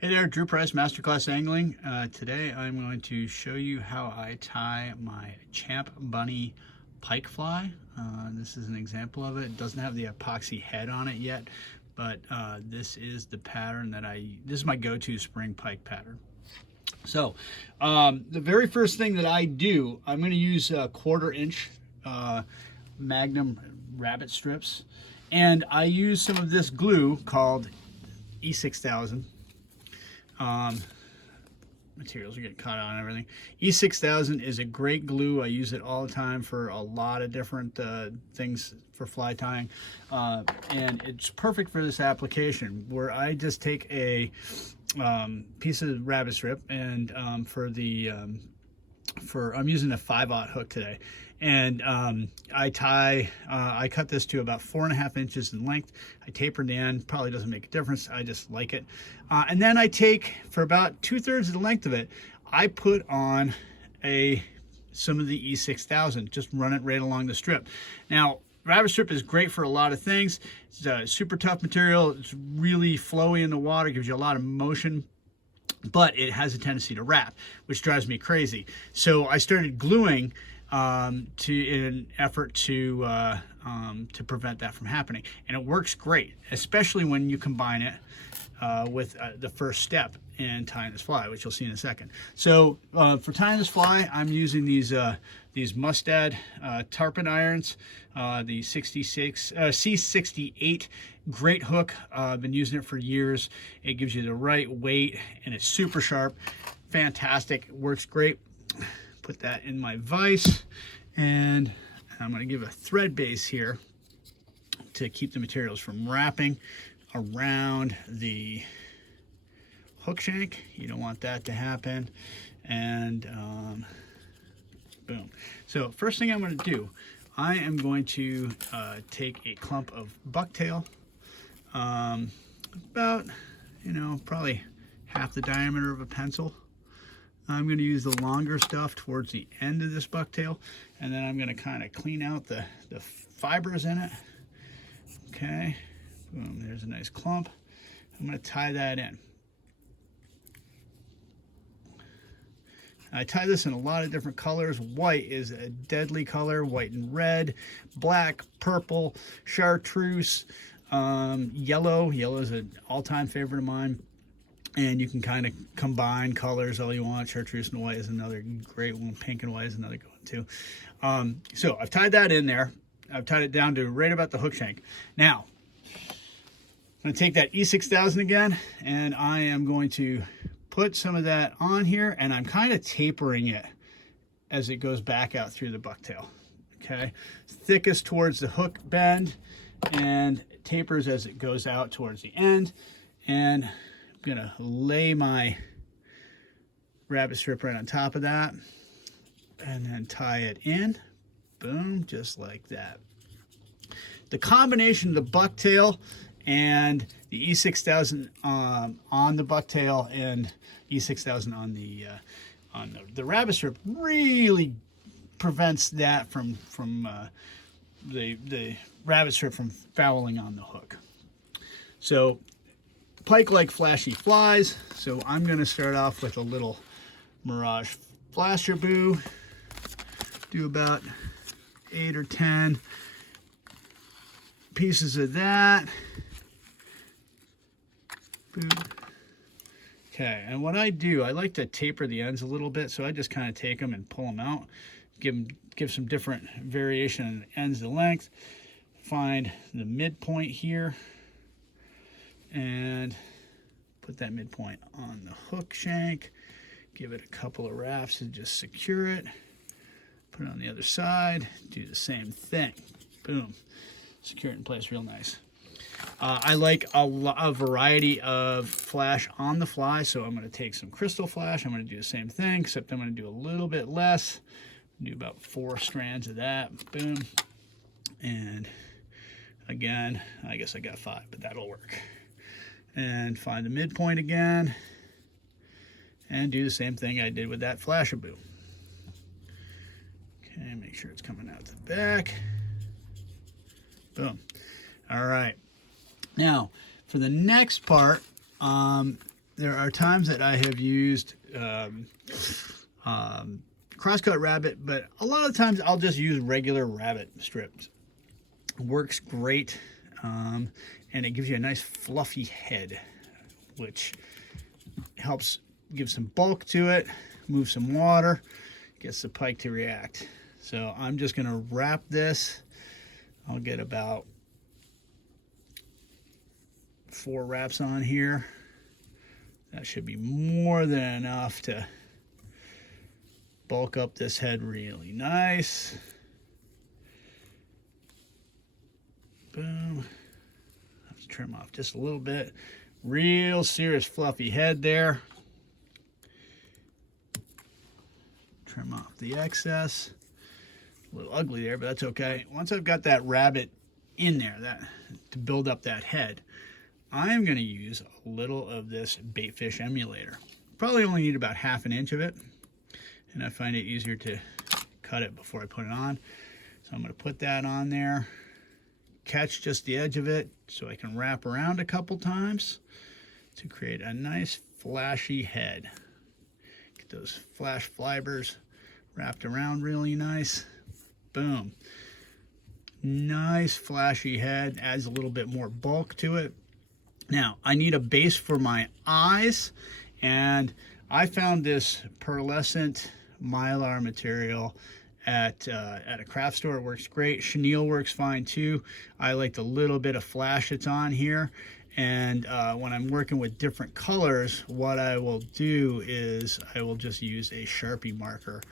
Hey there, Drew Price, Masterclass Angling. Today I'm going to show you how I tie my Champ Bunny pike fly. This is an example of it. It doesn't have the epoxy head on it yet, but this is the pattern that this is my go-to spring pike pattern. So the very first thing that I do, I'm going to use a 1/4 inch Magnum rabbit strips, and I use some of this glue called E6000. Materials are getting caught on and everything. E6000 is a great glue. I use it all the time for a lot of different things for fly tying, and it's perfect for this application where I just take a piece of rabbit strip, and I'm using a 5/0 hook today, and I cut this to about 4.5 inches in length. I taper the end. Probably doesn't make a difference. I just like it. And then I take, for about 2/3 of the length of it, I put on some of the E6000. Just run it right along the strip. Now, rabbit strip is great for a lot of things. It's a super tough material. It's really flowy in the water. Gives you a lot of motion, but it has a tendency to wrap, which drives me crazy. So I started gluing in an effort to prevent that from happening, and it works great, especially when you combine it with the first step in tying this fly, which you'll see in a second. So for tying this fly, I'm using these Mustad Tarpon irons, the C68. Great hook. I've been using it for years. It gives you the right weight, and it's super sharp. Fantastic. Works great. Put that in my vise, and I'm going to give a thread base here to keep the materials from wrapping around the hook shank. You don't want that to happen. And boom. So first thing I'm going to do, I am going to take a clump of bucktail, about, probably half the diameter of a pencil. I'm going to use the longer stuff towards the end of this bucktail, and then I'm going to kind of clean out the fibers in it. Okay, boom, there's a nice clump. I'm going to tie that in. I tie this in a lot of different colors. White is a deadly color, white and red, black, purple, chartreuse, yellow. Yellow is an all-time favorite of mine. And you can kind of combine colors all you want. Chartreuse and white is another great one. Pink and white is another good one too. So I've tied that in there. I've tied it down to right about the hook shank. Now, I'm going to take that E6000 again, and I am going to put some of that on here, and I'm kind of tapering it as it goes back out through the bucktail. Okay, thickest towards the hook bend, and it tapers as it goes out towards the end. And I'm gonna lay my rabbit strip right on top of that, and then tie it in. Boom, just like that. The combination of the bucktail and the E6000 on the bucktail and E6000 on the rabbit strip really prevents that from the rabbit strip from fouling on the hook. So pike like flashy flies, so I'm going to start off with a little Mirage Flashabou. Do about 8 or 10 pieces of that. Boom. Okay, and what I do, I like to taper the ends a little bit, so I just kind of take them and pull them out, give some different variation in the ends of length. Find the midpoint here, and put that midpoint on the hook shank. Give it a couple of wraps to just secure it. Put it on the other side. Do the same thing. Boom. Secure it in place real nice. I like a variety of flash on the fly, so I'm going to take some crystal flash. I'm going to do the same thing, except I'm going to do a little bit less. Do about 4 strands of that. Boom. And again, I guess I got 5, but that'll work. And find the midpoint again, and do the same thing I did with that Flashabou. Okay, make sure it's coming out the back. Boom. All right. Now, for the next part, there are times that I have used crosscut rabbit, but a lot of times I'll just use regular rabbit strips. Works great, and it gives you a nice fluffy head, which helps give some bulk to it, move some water, gets the pike to react. So I'm just going to wrap this. I'll get about 4 wraps on here. That should be more than enough to bulk up this head really nice. Boom. I have to trim off just a little bit. Real serious fluffy head there. Trim off the excess. A little ugly there, but that's okay. Once I've got that rabbit in there to build up that head, I am going to use a little of this Baitfish emulator. Probably only need about 1/2 inch of it, and I find it easier to cut it before I put it on. So I'm going to put that on there, catch just the edge of it so I can wrap around a couple times to create a nice flashy head. Get those flash fibers wrapped around really nice. Boom. Nice flashy head, adds a little bit more bulk to it. Now, I need a base for my eyes, and I found this pearlescent mylar material at a craft store. It works great. Chenille works fine too. I like the little bit of flash that's on here. And when I'm working with different colors, what I will do is I will just use a Sharpie marker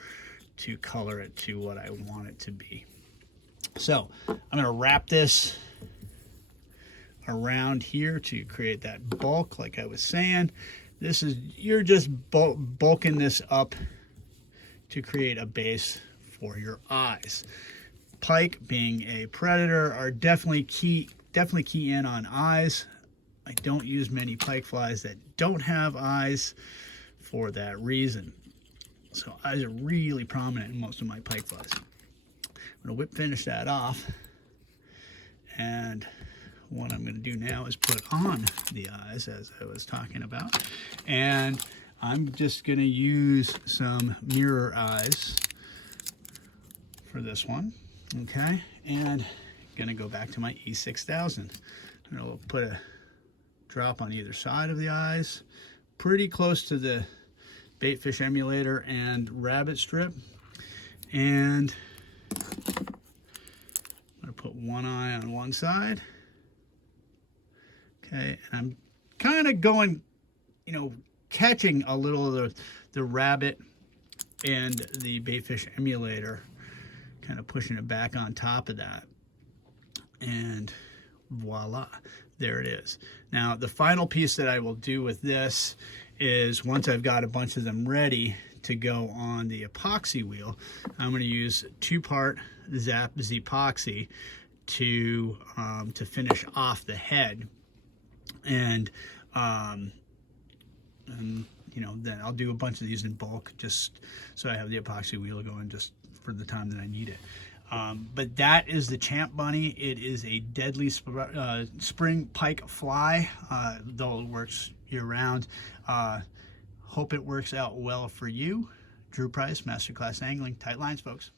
to color it to what I want it to be. So I'm going to wrap this around here to create that bulk like I was saying. This is, you're just bulking this up to create a base for your eyes. Pike, being a predator, are definitely key in on eyes. I don't use many pike flies that don't have eyes for that reason. So eyes are really prominent in most of my pike flies. I'm going to whip finish that off, and what I'm going to do now is put on the eyes, as I was talking about, and I'm just going to use some mirror eyes for this one. Okay, and going to go back to my E6000. I'm going to put a drop on either side of the eyes, pretty close to the Baitfish emulator and rabbit strip, and I'm going to put one eye on one side. Okay, and I'm kind of going, catching a little of the rabbit and the Baitfish emulator, kind of pushing it back on top of that, and voila, there it is. Now, the final piece that I will do with this is, once I've got a bunch of them ready to go on the epoxy wheel, I'm going to use 2-part Zap Epoxy to finish off the head. And then I'll do a bunch of these in bulk, just so I have the epoxy wheel going just for the time that I need it. But that is the Champ Bunny. It is a deadly spring pike fly, though it works year-round. Hope it works out well for you. Drew Price, Masterclass Angling. Tight lines, folks.